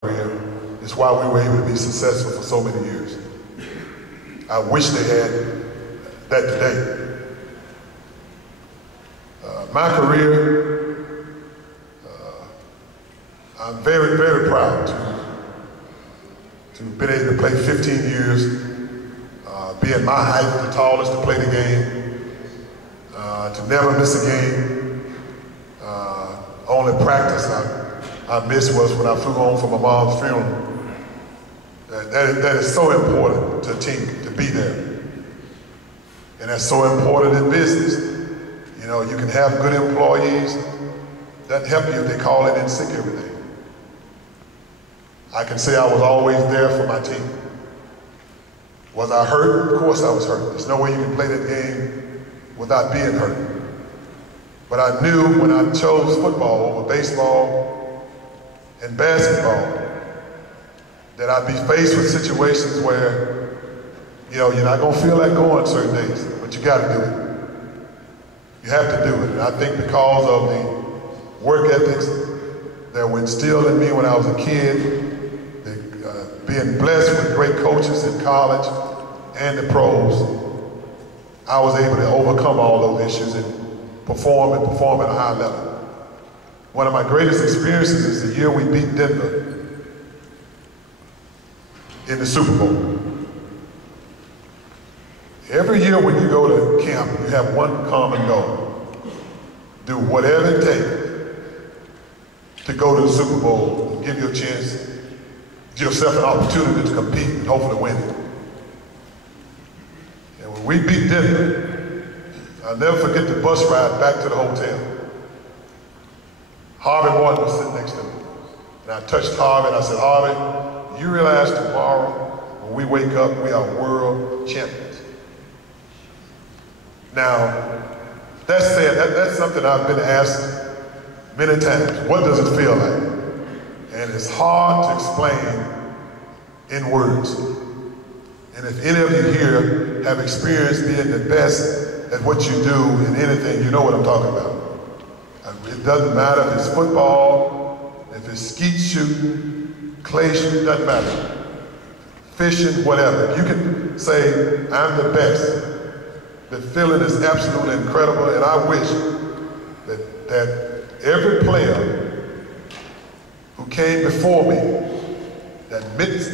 career. It's why we were able to be successful for so many years. I wish they had that today. My career, I'm very, very proud to have been able to play 15 years, be at my height, the tallest to play the game, to never miss a game. Only practice I missed was when I flew home from my mom's funeral. That is so important to a team, to be there. And that's so important in business. You know, you can have good employees. Doesn't help you if they call in and sick every day. I can say I was always there for my team. Was I hurt? Of course I was hurt. There's no way you can play that game without being hurt. But I knew when I chose football over baseball and basketball that I'd be faced with situations where, you know, you're not gonna feel like going certain days, but you gotta do it. You have to do it. And I think because of the work ethics that were instilled in me when I was a kid, being blessed with great coaches in college and the pros, I was able to overcome all those issues and perform at a high level. One of my greatest experiences is the year we beat Denver in the Super Bowl. Every year when you go to camp, you have one common goal. Do whatever it takes to go to the Super Bowl and give you a chance, give yourself an opportunity to compete and hopefully win it. And when we beat Denver, I'll never forget the bus ride back to the hotel. Harvey Morton was sitting next to me. And I touched Harvey and I said, Harvey, you realize tomorrow when we wake up, we are world champions. Now, that said, that's something I've been asked many times. What does it feel like? And it's hard to explain in words. And if any of you here have experienced being the best at what you do in anything, you know what I'm talking about. It doesn't matter if it's football, if it's skeet shooting, clay shooting, doesn't matter. Fishing, whatever. You can say, I'm the best. The feeling is absolutely incredible, and I wish that every player who came before me that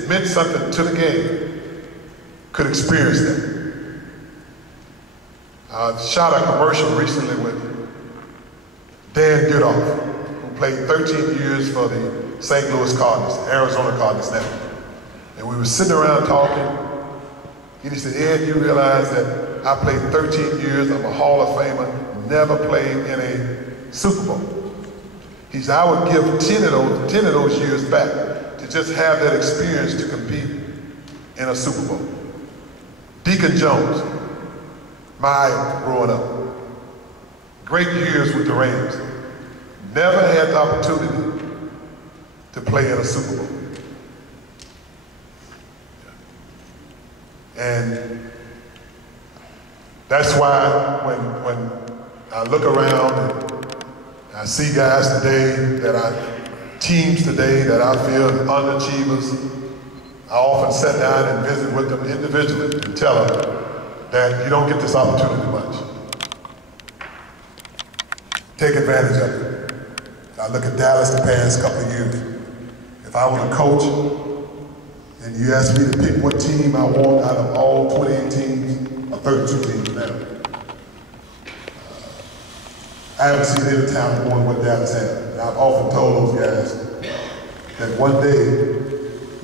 meant something to the game could experience that. I shot a commercial recently with Dan Dierdorf, who played 13 years for the St. Louis Cardinals, Arizona Cardinals now. And we were sitting around talking, and he said, Ed, you realize that I played 13 years, I'm a Hall of Famer, never played in a Super Bowl. He said, I would give 10 of those years back to just have that experience to compete in a Super Bowl. Deacon Jones, my growing up, great years with the Rams, never had the opportunity to play in a Super Bowl. And that's why when I look around and I see guys today teams today that I feel underachievers, I often sit down and visit with them individually and tell them that you don't get this opportunity much. Take advantage of it. I look at Dallas the past couple of years. If I were a coach and you asked me to pick what team I want out of all 28 teams, or 32 teams now, I haven't seen any talent more than what Dallas has. And I've often told those guys that one day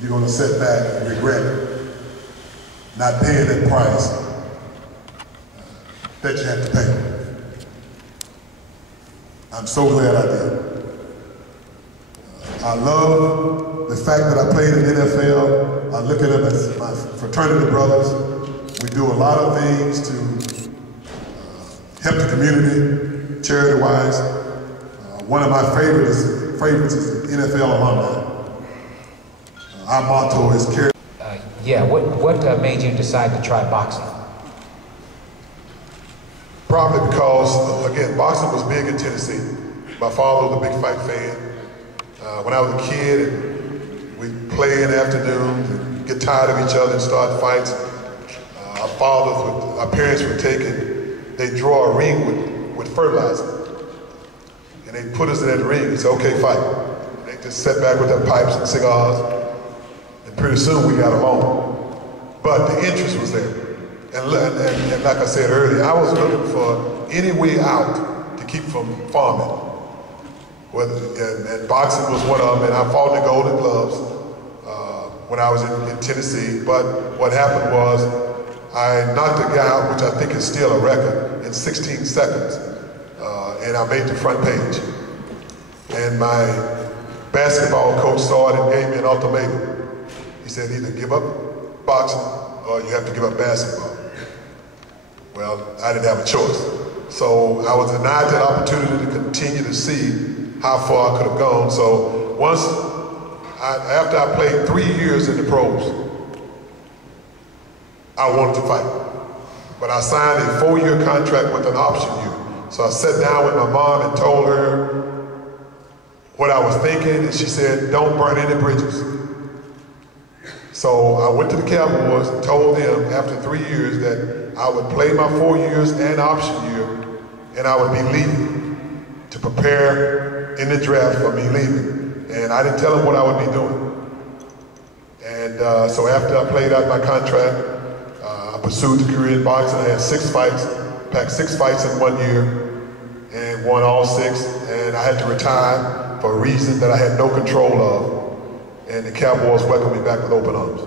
you're going to sit back and regret not paying that price that you have to pay. I'm so glad I did. I love the fact that I played in the NFL. I look at them as my fraternity brothers. We do a lot of things to help the community, charity-wise. One of my favorites is the NFL alumni. Our motto is care. What made you decide to try boxing? Probably because, again, boxing was big in Tennessee. My father was a big fight fan. When I was a kid, we'd play in the afternoons and get tired of each other and start fights. Our parents would take it, they'd draw a ring with fertilizer. And they'd put us in that ring and say, okay, fight. And they just sat back with their pipes and cigars. And pretty soon we got along. But the interest was there. And like I said earlier, I was looking for any way out to keep from farming. And boxing was one of them, and I fought in the Golden Gloves when I was in Tennessee. But what happened was I knocked a guy out, which I think is still a record, in 16 seconds. And I made the front page. And my basketball coach saw it and gave me an ultimatum. He said, either give up boxing or you have to give up basketball. Well, I didn't have a choice. So I was denied that opportunity to continue to see how far I could have gone. So after I played 3 years in the pros, I wanted to fight. But I signed a 4-year contract with an option year. So I sat down with my mom and told her what I was thinking, and she said, don't burn any bridges. So I went to the Cowboys and told them after 3 years that I would play my 4 years and option year, and I would be leaving to prepare in the draft for me leaving. And I didn't tell them what I would be doing. And so after I played out my contract, I pursued the career in boxing. I had 6 fights. Packed 6 fights in 1 year and won all 6, and I had to retire for a reason that I had no control of, and the Cowboys welcomed me back with open arms.